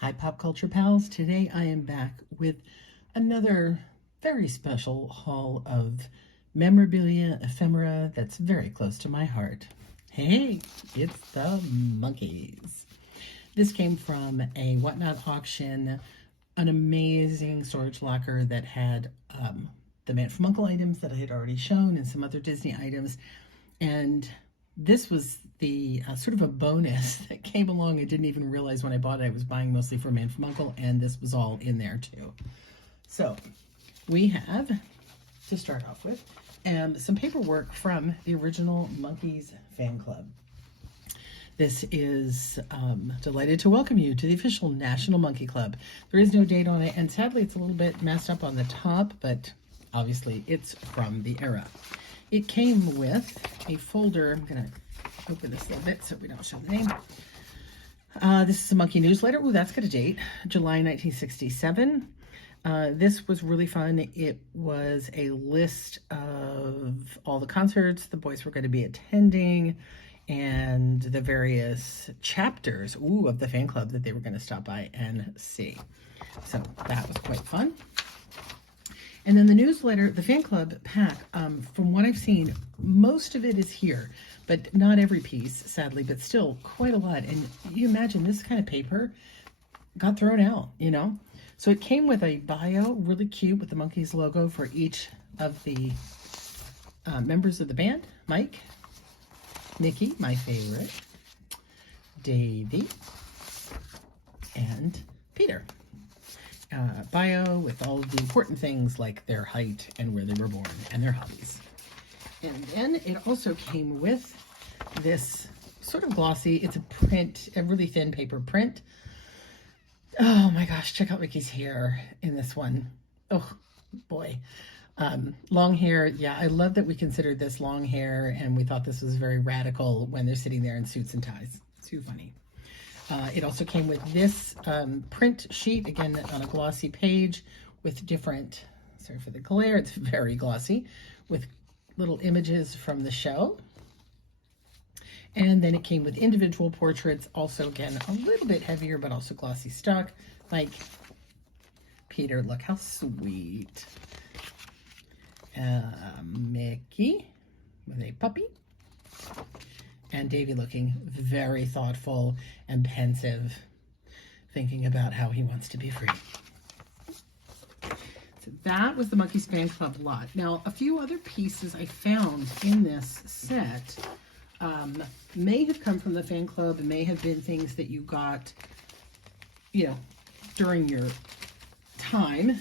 Hi, Pop Culture Pals. Today I am back with another very special haul of memorabilia ephemera that's very close to my heart. Hey, it's the Monkees. This came from a Whatnot auction, an amazing storage locker that had the Man from Uncle items that I had already shown and some other Disney items. And this was the sort of a bonus that came along. I didn't even realize when I bought it, I was buying mostly for Man from Uncle, and this was all in there too. So we have, to start off with, some paperwork from the original Monkees fan club. This is delighted to welcome you to the official National Monkey Club. There is no date on it, and sadly it's a little bit messed up on the top, but obviously it's from the era. It came with a folder. I'm going to open this a little bit so we don't show the name. This is a Monkey newsletter. Ooh, that's got a date, July 1967. This was really fun. It was a list of all the concerts the boys were going to be attending and the various chapters, of the fan club that they were going to stop by and see. So that was quite fun. And then the newsletter, the fan club pack, from what I've seen, most of it is here, but not every piece, sadly, but still quite a lot. And you imagine this kind of paper got thrown out, So it came with a bio, really cute, with the Monkees logo for each of the members of the band. Mike, Mickey, my favorite, Davey, and Peter. Bio with all of the important things like their height and where they were born and their hobbies. And then it also came with this sort of glossy, it's a print, a really thin paper print. Oh my gosh, check out Mickey's hair in this one. Oh boy. Long hair. Yeah, I love that we considered this long hair and we thought this was very radical when they're sitting there in suits and ties. Too funny. It also came with this print sheet, again, on a glossy page with different, sorry for the glare, it's very glossy, with little images from the show. And then it came with individual portraits, also, again, a little bit heavier, but also glossy stock, like Peter, look how sweet. Mickey with a puppy. And Davey looking very thoughtful and pensive, thinking about how he wants to be free. So that was the Monkees fan club lot. Now, a few other pieces I found in this set may have come from the fan club and may have been things that you got, during your time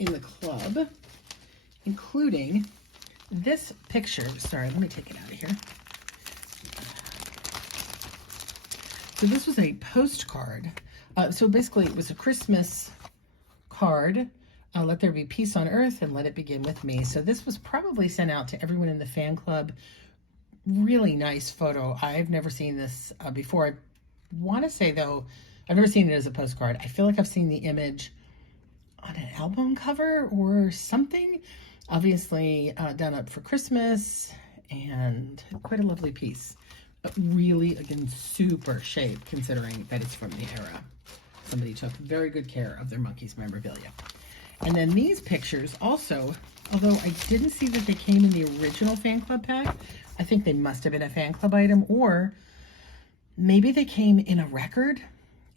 in the club, including this picture. Sorry, let me take it out of here. So this was a postcard. So basically it was a Christmas card. Let there be peace on earth and let it begin with me. So this was probably sent out to everyone in the fan club. Really nice photo. I've never seen this before. I want to say, though, I've never seen it as a postcard. I feel like I've seen the image on an album cover or something. Obviously done up for Christmas, and quite a lovely piece. But really, again, super shape considering that it's from the era. Somebody took very good care of their Monkees memorabilia. And then these pictures also, although I didn't see that they came in the original fan club pack, I think they must have been a fan club item, or maybe they came in a record.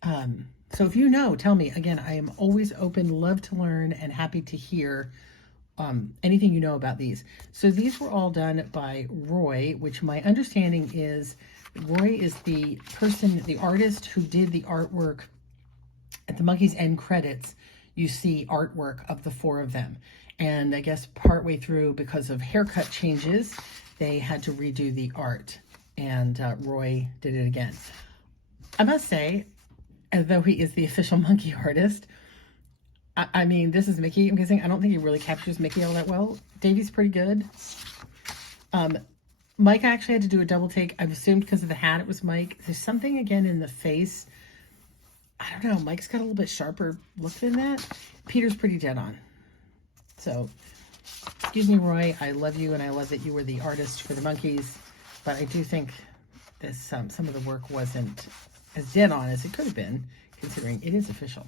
So if you know, tell me. Again, I am always open, love to learn, and happy to hear anything you know about these. So these were all done by Roy, which my understanding is Roy is the person, the artist who did the artwork. At the Monkees end credits, you see artwork of the four of them. And I guess partway through, because of haircut changes, they had to redo the art. And Roy did it again. I must say, as though he is the official Monkey artist, I mean, this is Mickey, I'm guessing. I don't think he really captures Mickey all that well. Davey's pretty good. Mike actually had to do a double take. I've assumed because of the hat it was Mike. There's something, again, in the face. I don't know. Mike's got a little bit sharper look than that. Peter's pretty dead on. So, excuse me, Roy. I love you, and I love that you were the artist for the Monkees. But I do think this some of the work wasn't as dead on as it could have been, considering it is official.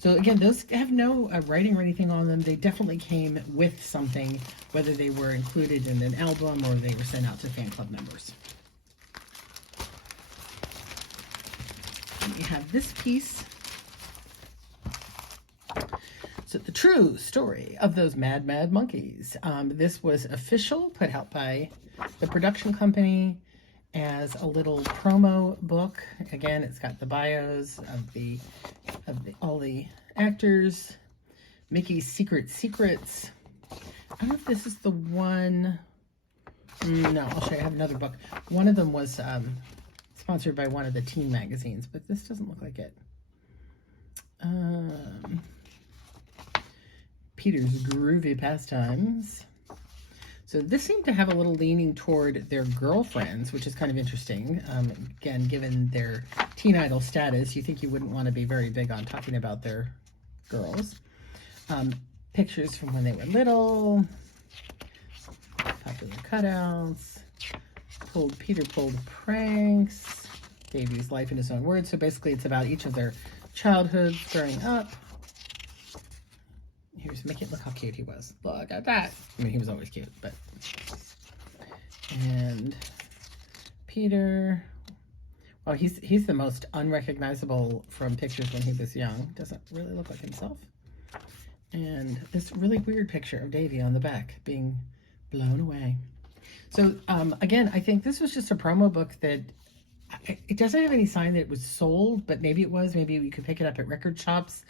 So again, those have no writing or anything on them. They definitely came with something, whether they were included in an album or they were sent out to fan club members. And we have this piece. So the true story of those mad Monkees. This was official, put out by the production company as a little promo book. Again, it's got the bios of all the actors, Mickey's Secret Secrets. I don't know if this is the one. No, I'll show you. I have another book. One of them was sponsored by one of the teen magazines, but this doesn't look like it. Peter's Groovy Pastimes. So this seemed to have a little leaning toward their girlfriends, which is kind of interesting. Again, given their teen idol status, you think you wouldn't want to be very big on talking about their girls. Pictures from when they were little. Popular cutouts. Peter pulled pranks. Davy's life in his own words. So basically it's about each of their childhoods growing up. Here's Mickey. Look how cute he was. Look at that. I mean, he was always cute, but. And Peter. Well, he's the most unrecognizable from pictures when he was young. Doesn't really look like himself. And this really weird picture of Davy on the back being blown away. So, again, I think this was just a promo book that it doesn't have any sign that it was sold, but maybe it was. Maybe you could pick it up at record shops.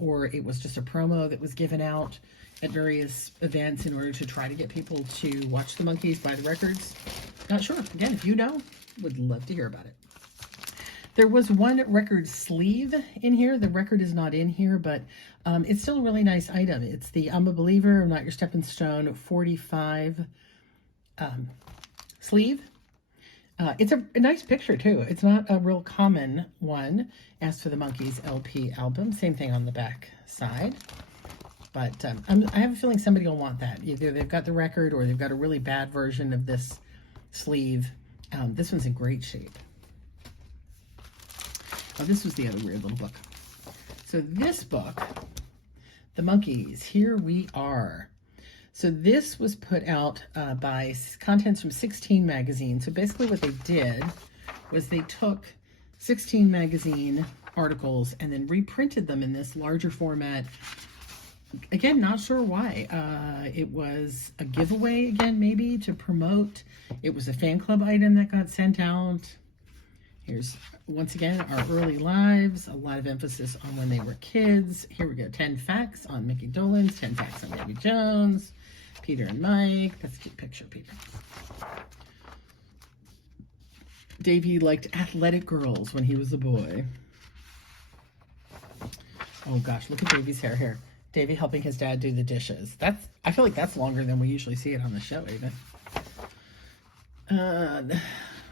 Or it was just a promo that was given out at various events in order to try to get people to watch the Monkees, buy the records. Not sure. Again, if you know, would love to hear about it. There was one record sleeve in here. The record is not in here, but it's still a really nice item. It's the I'm a Believer, I'm Not Your Stepping Stone 45 sleeve. It's a nice picture, too. It's not a real common one as for the Monkees LP album. Same thing on the back side. But I have a feeling somebody will want that. Either they've got the record or they've got a really bad version of this sleeve. This one's in great shape. Oh, this was the other weird little book. So this book, The Monkees, Here We Are. So this was put out by Contents from 16 magazine. So basically what they did was they took 16 magazine articles and then reprinted them in this larger format. Again, not sure why. It was a giveaway, again, maybe to promote. It was a fan club item that got sent out. Here's, once again, our early lives. A lot of emphasis on when they were kids. Here we go. 10 facts on Mickey Dolenz. 10 facts on Davy Jones. Peter and Mike. That's a cute picture, Peter. Davy liked athletic girls when he was a boy. Oh gosh, look at Davy's hair here. Davy helping his dad do the dishes. I feel like that's longer than we usually see it on the show, even.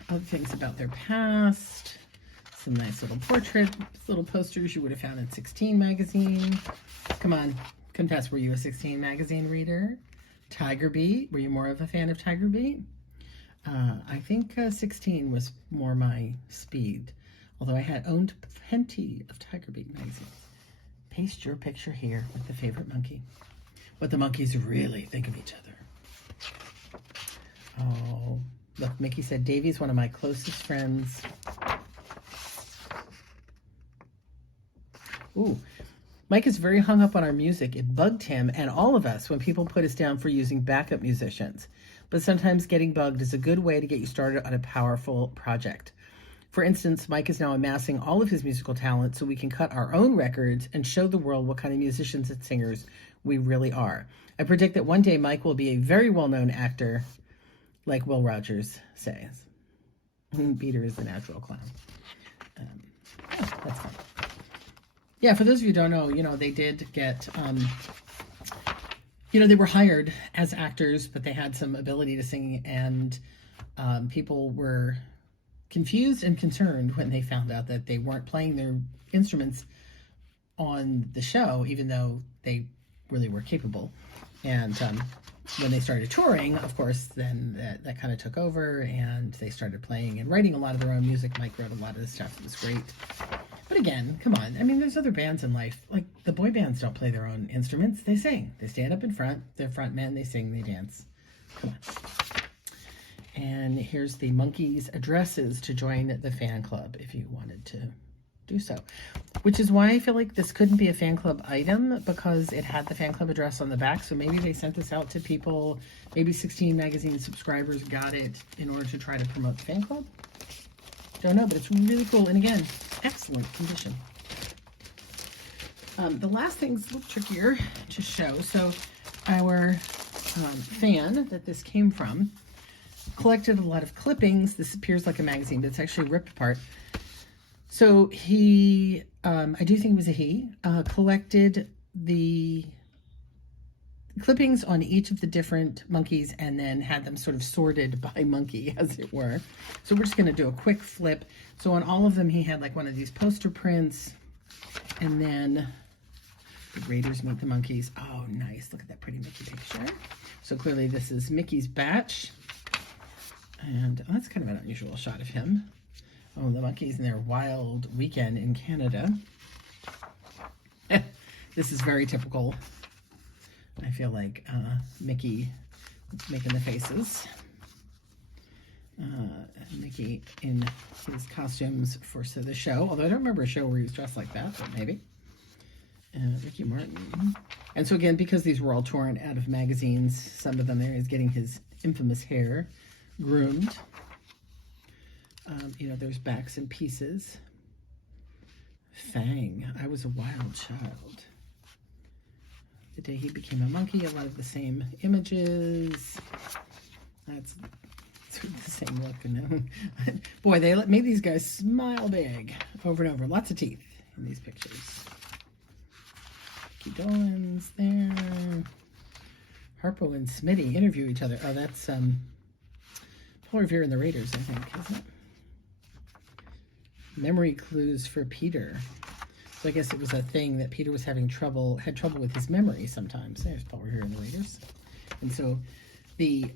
Other things about their past. Some nice little portraits, little posters you would have found in 16 magazine. Come on, confess, were you a 16 magazine reader? Tiger Beat, were you more of a fan of Tiger Beat? I think 16 was more my speed, although I had owned plenty of Tiger Beat magazines. Paste your picture here with the favorite monkey. What the Monkees really think of each other. Oh, look, Mickey said, Davy's one of my closest friends. Ooh, Mike is very hung up on our music. It bugged him and all of us when people put us down for using backup musicians. But sometimes getting bugged is a good way to get you started on a powerful project. For instance, Mike is now amassing all of his musical talent so we can cut our own records and show the world what kind of musicians and singers we really are. I predict that one day Mike will be a very well-known actor, like Will Rogers says. Peter is the natural clown. That's fun. Yeah, for those of you who don't know, they did get, they were hired as actors, but they had some ability to sing, and people were confused and concerned when they found out that they weren't playing their instruments on the show, even though they really were capable. And when they started touring, of course, then that kind of took over, and they started playing and writing a lot of their own music. Mike wrote a lot of this stuff. It was great. But again, come on. I mean, there's other bands in life. Like, the boy bands don't play their own instruments. They sing. They stand up in front. They're front men. They sing. They dance. Come on. And here's the Monkees addresses to join the fan club if you wanted to do so. Which is why I feel like this couldn't be a fan club item, because it had the fan club address on the back. So maybe they sent this out to people. Maybe 16 Magazine subscribers got it in order to try to promote the fan club. Don't know, but it's really cool. And again, excellent condition. The last thing's a little trickier to show. So our fan that this came from collected a lot of clippings. This appears like a magazine, but it's actually ripped apart. So he, I do think it was a he, collected the clippings on each of the different Monkees and then had them sort of sorted by Monkee, as it were. So we're just going to do a quick flip. So on all of them, he had like one of these poster prints, and then the Raiders meet the Monkees. Oh, nice. Look at that pretty Mickey picture. So clearly this is Mickey's batch. And oh, that's kind of an unusual shot of him. Oh, the Monkees in their wild weekend in Canada. This is very typical. I feel like Mickey making the faces. Mickey in his costumes for the show. Although I don't remember a show where he was dressed like that, but maybe. Ricky Martin. And so again, because these were all torn out of magazines, some of them there is getting his infamous hair groomed. You know, there's backs and pieces. Fang. I was a wild child. The day he became a monkey, a lot of the same images. That's sort of the same look, you know. Boy, they made these guys smile big over and over. Lots of teeth in these pictures. Mickey Dolenz there. Harpo and Smitty interview each other. Oh, that's Paul Revere and the Raiders, I think, isn't it? Memory clues for Peter. So I guess it was a thing that Peter was having trouble with his memory sometimes. There's Paul Revere and the Raiders. And so the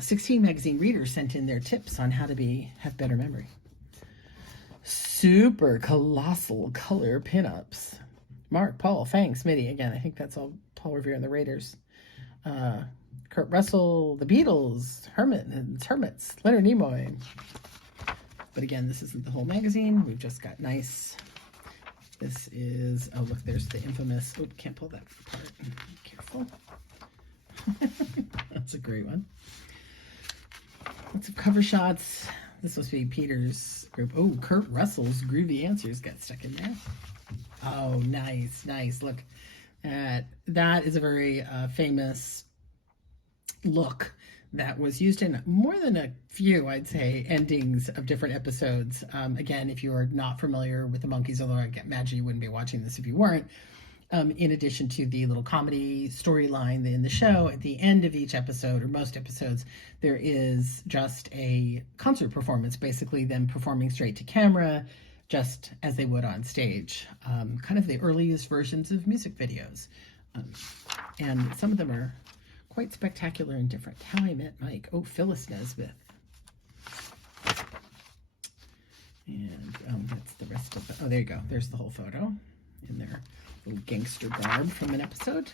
16 Magazine readers sent in their tips on how to have better memory. Super colossal color pinups. Mark, Paul, Fang, Smitty. Again, I think that's all Paul Revere and the Raiders. Kurt Russell, the Beatles, Hermits, Leonard Nimoy. But again, this isn't the whole magazine. We've just got nice. This is, oh look, there's the infamous, oh, can't pull that apart. Careful. That's a great one. Lots of cover shots. This must be Peter's group. Oh, Kurt Russell's Groovy Answers got stuck in there. Oh, nice, nice. Look, that is a very famous look that was used in more than a few, I'd say, endings of different episodes. Again, if you are not familiar with the Monkees, although I imagine you wouldn't be watching this if you weren't, in addition to the little comedy storyline in the show, at the end of each episode, or most episodes, there is just a concert performance, basically them performing straight to camera, just as they would on stage. Kind of the earliest versions of music videos. And some of them are quite spectacular and different. How I Met Mike. Oh, Phyllis Nesbitt. And that's the rest of it. Oh, there you go. There's the whole photo in their little gangster garb from an episode.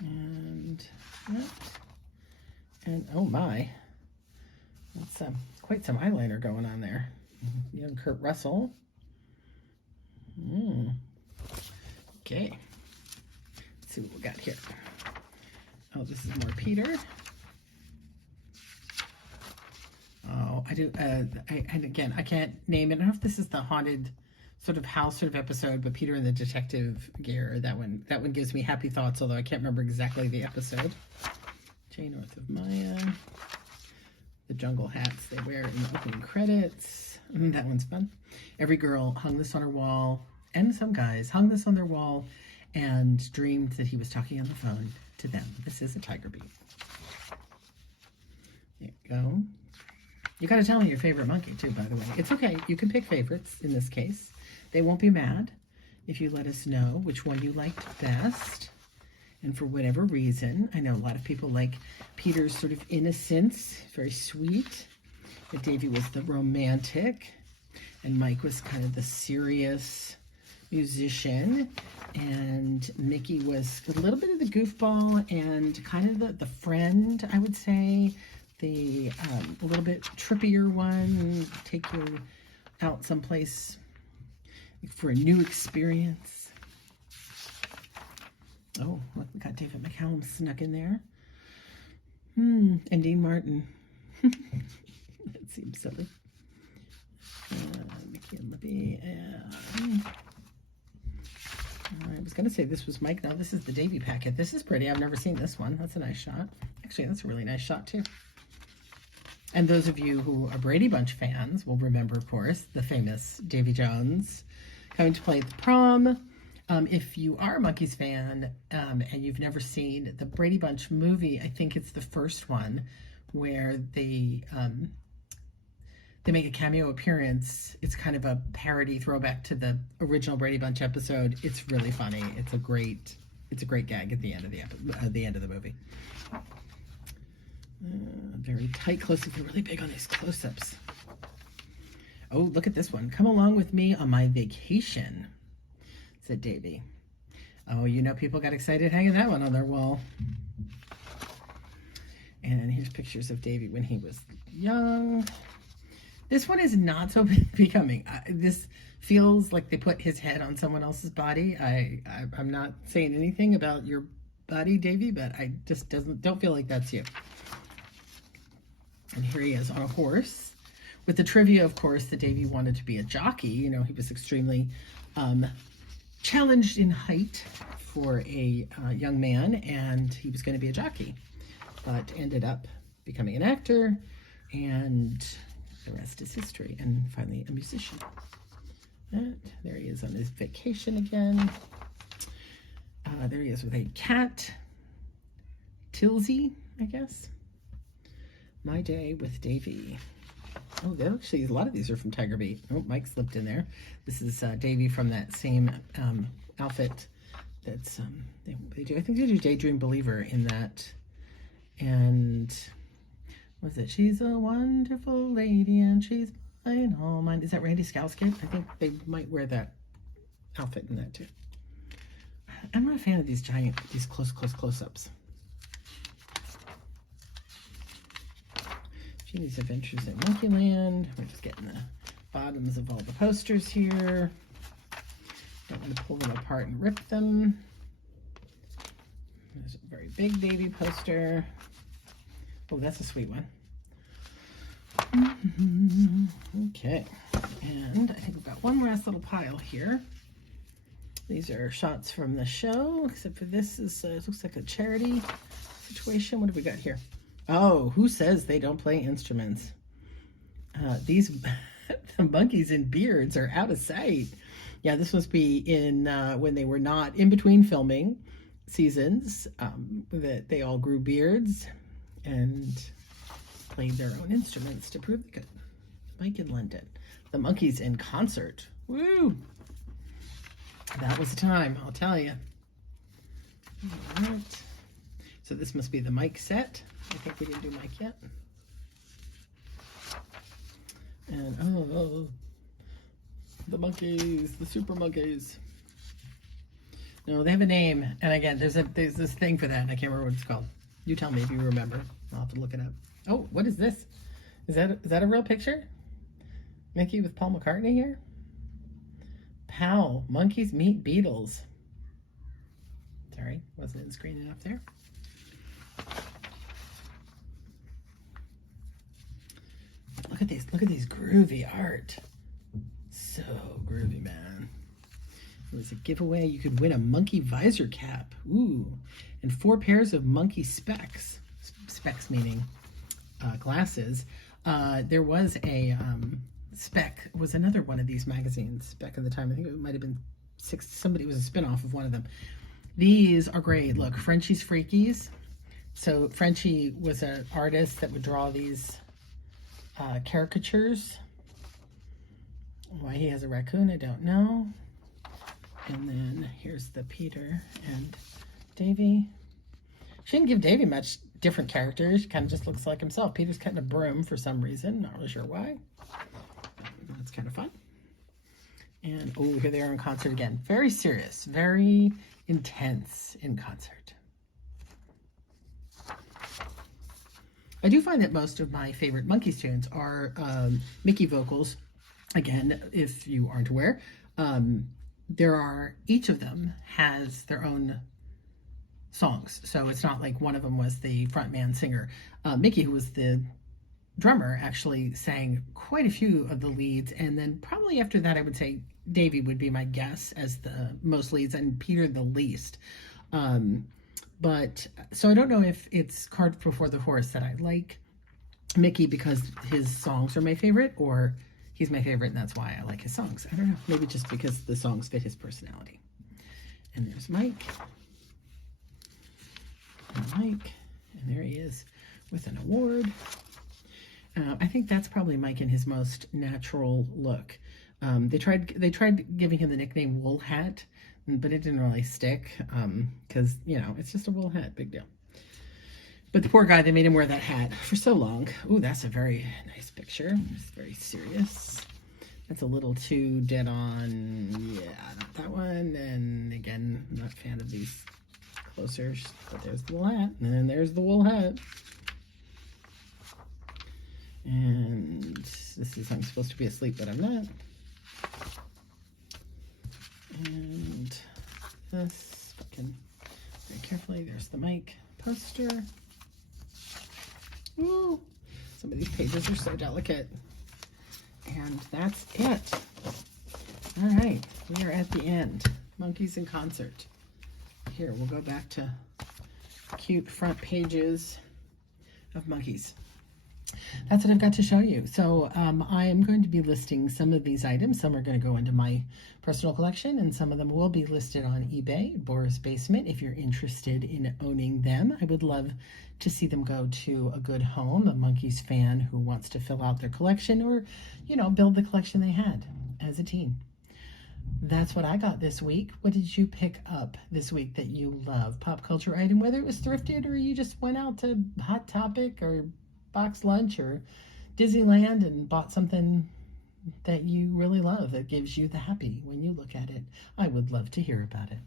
And that. And oh my. That's quite some eyeliner going on there. Young Kurt Russell. Okay. Let's see what we got here. Oh, this is more Peter. Oh, I do. And again, I can't name it. I don't know if this is the haunted sort of house sort of episode, but Peter and the detective gear. That one gives me happy thoughts, although I can't remember exactly the episode. Jay North of Maya. The jungle hats they wear in the opening credits. That one's fun. Every girl hung this on her wall, and some guys hung this on their wall and dreamed that he was talking on the phone to them. This is a tiger beat. There you go. You got to tell me your favorite monkey, too, by the way. It's okay. You can pick favorites in this case. They won't be mad if you let us know which one you liked best. And for whatever reason, I know a lot of people like Peter's sort of innocence, very sweet. But Davy was the romantic. And Mike was kind of the serious musician, and Mickey was a little bit of the goofball and kind of the friend, I would say, the a little bit trippier one, take you out someplace for a new experience. Oh, look, we got David McCallum snuck in there. And Dean Martin. That seems silly. Mickey and Libby. I was going to say this was Mike. No, this is the Davy packet. This is pretty. I've never seen this one. That's a nice shot. Actually, that's a really nice shot, too. And those of you who are Brady Bunch fans will remember, of course, the famous Davy Jones coming to play at the prom. If you are a Monkees fan and you've never seen the Brady Bunch movie, I think it's the first one where they make a cameo appearance. It's kind of a parody throwback to the original Brady Bunch episode. It's really funny. It's a great gag at the end of the movie. Very tight close-up. They're really big on these close-ups. Oh, look at this one. Come along with me on my vacation, said Davy. Oh, you know, people got excited hanging that one on their wall. And here's pictures of Davy when he was young. This one is not so becoming. This feels like they put his head on someone else's body. I'm not saying anything about your body, Davy, but I just don't feel like that's you. And here he is on a horse. With the trivia, of course, that Davy wanted to be a jockey. You know, he was extremely challenged in height for a young man, and he was going to be a jockey, but ended up becoming an actor, and the rest is history, and finally a musician. And there he is on his vacation again. There he is with a cat, Tilsy, I guess. My Day with Davy. Oh, actually, a lot of these are from Tiger Beat. Oh, Mike slipped in there. This is Davy from that same outfit. That's they do. I think they do Daydream Believer in that. And what was it? She's a wonderful lady and she's mine, all mine. Is that Randy Scalscape? I think they might wear that outfit in that too. I'm not a fan of these close-ups. Genie's Adventures in Monkeyland. We're just getting the bottoms of all the posters here. Don't want to pull them apart and rip them. There's a very big Davy poster. Oh, that's a sweet one. Okay, and I think we've got one last little pile here. These are shots from the show, except for this is looks like a charity situation. What have we got here? Oh, who says they don't play instruments? These the Monkees in beards are out of sight. Yeah, this must be in when they were not in between filming seasons, that they all grew beards and played their own instruments to prove they could. Mike in London. The Monkees in concert. Woo! That was a time, I'll tell you. All right. So this must be the Mike set. I think we didn't do Mike yet. And oh, the Monkees, the Super Monkees. No, they have a name. And again, there's this thing for that. I can't remember what it's called. You tell me if you remember. I'll have to look it up. Oh, what is this? Is that a real picture? Mickey with Paul McCartney here? Pal, Monkees meet Beatles. Sorry, wasn't in screen enough there. Look at these groovy art. So groovy, man. It was a giveaway. You could win a monkey visor cap. Ooh. And 4 pairs of monkey specs. Specs meaning glasses. There was a Spec was another one of these magazines back in the time. I think it might have been somebody was a spin-off of one of them. These are great. Look, Frenchie's Freakies. So Frenchie was an artist that would draw these caricatures. Why he has a raccoon, I don't know. And then here's the Peter and Davy. She didn't give Davy much different characters. She kind of just looks like himself. Peter's cutting a broom for some reason. Not really sure why. That's kind of fun. And oh, here they are in concert again. Very serious, very intense in concert. I do find that most of my favorite Monkees tunes are Mickey vocals. Again, if you aren't aware, each of them has their own songs. So it's not like one of them was the frontman singer. Mickey, who was the drummer, actually sang quite a few of the leads. And then probably after that, I would say Davey would be my guess as the most leads and Peter the least. But so I don't know if it's cart before the horse that I like Mickey because his songs are my favorite, or he's my favorite and that's why I like his songs. I don't know. Maybe just because the songs fit his personality. And there's Mike. And there he is with an award. I think that's probably Mike in his most natural look. They tried giving him the nickname Wool Hat, but it didn't really stick because, it's just a wool hat, big deal. But the poor guy, they made him wear that hat for so long. Ooh, that's a very nice picture. It's very serious. That's a little too dead on. Yeah, not that one. And again, I'm not a fan of these closer, but there's the wool hat. And then there's the wool hat. And this is, I'm supposed to be asleep, but I'm not. And this, fucking very carefully, there's the mic poster. Ooh, some of these pages are so delicate. And that's it. All right, we are at the end. Monkees in concert. Here, we'll go back to cute front pages of Monkees. That's what I've got to show you. So I am going to be listing some of these items. Some are going to go into my personal collection, and some of them will be listed on eBay, Boris Basement, if you're interested in owning them. I would love to see them go to a good home, a Monkees fan who wants to fill out their collection or, build the collection they had as a teen. That's what I got this week. What did you pick up this week that you love? Pop culture item, whether it was thrifted or you just went out to Hot Topic or box lunch or Disneyland and bought something that you really love that gives you the happy when you look at it. I would love to hear about it.